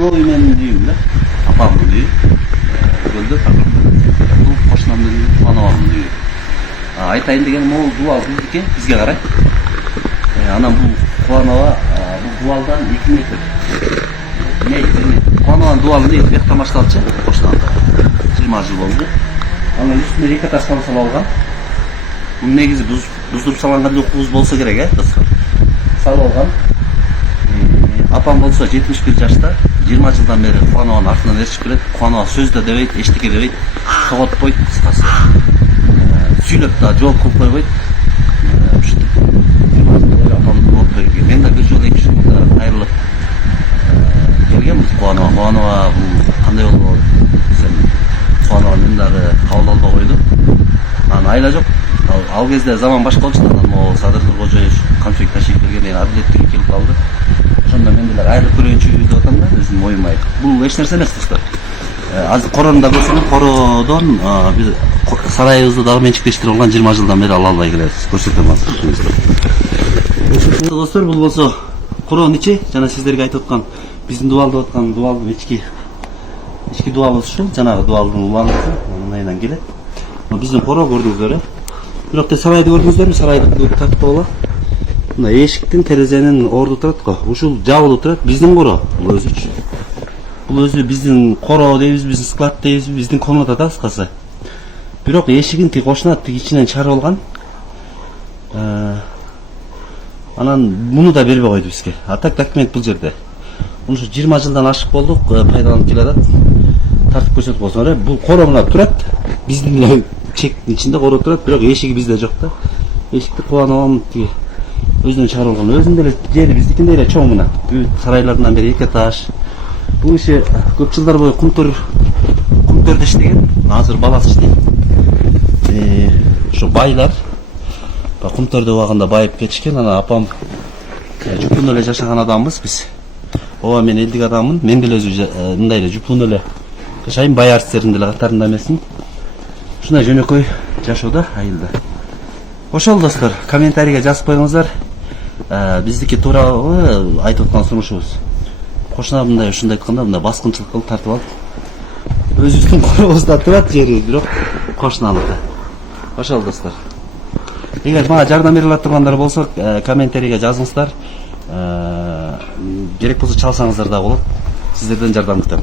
новый менин үйүм да. Апамдын үйү. Көлдө тагырда. Бул кошунамдын үйү, анабамдын үйү. Айтайын дегеним ол дубал биздики, бизге карай. Анан бул Кубанова, бул дубалдан 2 метр. Кубанованын дубалын эки бияктан башталчы, кошунамда. 20 жыл болду. Анан үстүнө 2 этаждан салып алган. Бул негизи буздуруп салган жокубуз болсо керек, достор. Салып алган. Апам болсо 71 жашта, 20 жылдан бери Кубанованын артынан ээрчип келет. Кубанова сөздө дебейт, эчтеке дебейт, тоготпойт, кыскасы. Сүйлөп да жол кылып койбойт. Ушинтип 20 жыл бери апамды болуп келген. Мен да бир жолу 2 жыл мурда кайрылып келгенбиз Кубанова бул кандай болот? Сен Кубанова мен дагы кабыл албай койду. Анан айла жок. Ал кезде заман башка болчу да, анан Садыр Кожоев конфликт ташып келген, арбилеттиги келип калды. Ошондо мен деле айрылып көрөйүнчү деп атам да, өзүм оюм айып. Бул эч нерсе эмес, достор. Азыр корону да көрсөңүз, кородон биз сарайыбызды дагы менчиктештирип алган 20 жылдан бери ала албай келебиз. Көрсөтөм азыр. Достор, бул болсо коронун ичи, жана сиздерге айтып аткан биздин дубал деп аткан дубалдын ички дубалыбыз ушул, жанагы дубалдын уланысы мынайдан келет. Биздин коро көрдүңүздөр, бирок те сарайды көрдүңүздөрбү? Сарайды тартып ала. Мына эшиктин, терезенин орду турат го. Ушул жабылып турат. Биздин коро бул өзүчү. Бул өзү биздин коро дейбиз, биздин склад дейбиз, биздин комната да кыскасы. Бирок эшигин тиги кошунат тиги ичинен чыгарып алган. Анан муну да бербей койду бизге. Так документ бул жерде. Ушу 20 жылдан ашык болдук, пайдаланып келатат. Тартып көрсөтүп койсоңор, бул коро мына турат. Биздин эле чектин ичинде коро турат, бирок эшиги бизде жок да. Эшикти Кубановдун тиги өзүнөн чыгарып алган. Өзүнүн эле жери биздикиндей эле чоң мына. Бүт сарайлардан бери 2 этаж. Бул иши көп жылдар бою кумтөрдө иштеген. Азыр баласы иштейт. Ошо байлар кумтөрдө убагында байып кетишкен. Анан апам жупун эле жашаган адамбыз биз. Ооба мен элдик адаммын. Мен деле өзү мындай эле жупун эле жашайм, бай артисттердин деле катарында эмесмин. Ушундай жөнөкөй жашоодо айылда. Ошол достор, комментарийге жазып коюңуздар. Биздики тууралуу айтып аткан сунушубуз. Кошуна мындай ушундай айтканда, мындай баскынчылык кылып тартып алып, өзүбүздүн коробузда турат жерибиз, бирок кошуналыкта. Ошол достор. Эгер мага жардам бере ала тургандар болсо, комментарийге жазыңыздар. Керек болсо чалсаңыздар да болот. Сиздерден жардам күтөм.